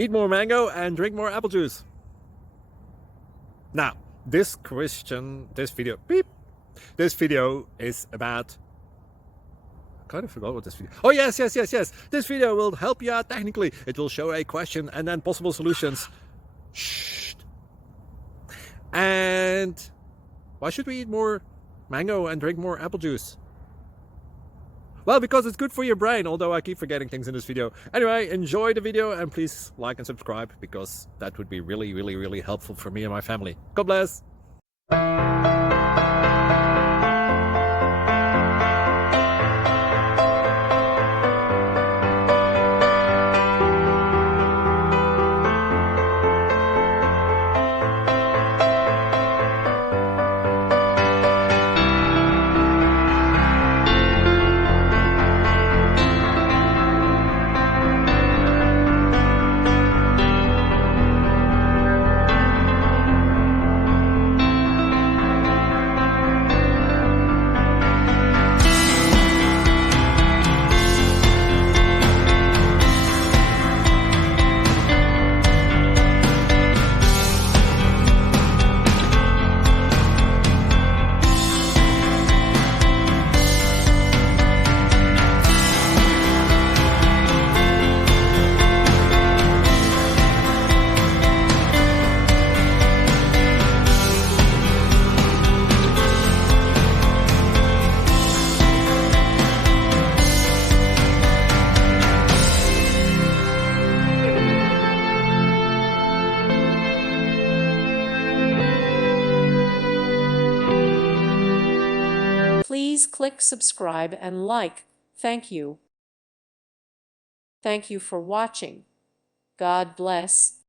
Eat more mango and drink more apple juice. Now, this video is about, I kind of forgot what this video, oh yes. This video will help you out technically. It will show a question and then possible solutions. Shh. And why should we eat more mango and drink more apple juice? Well, because it's good for your brain, although I keep forgetting things in this video. Anyway, enjoy the video and please like and subscribe, because that would be really helpful for me and my family. God bless! Please click subscribe and like. Thank you. Thank you for watching. God bless.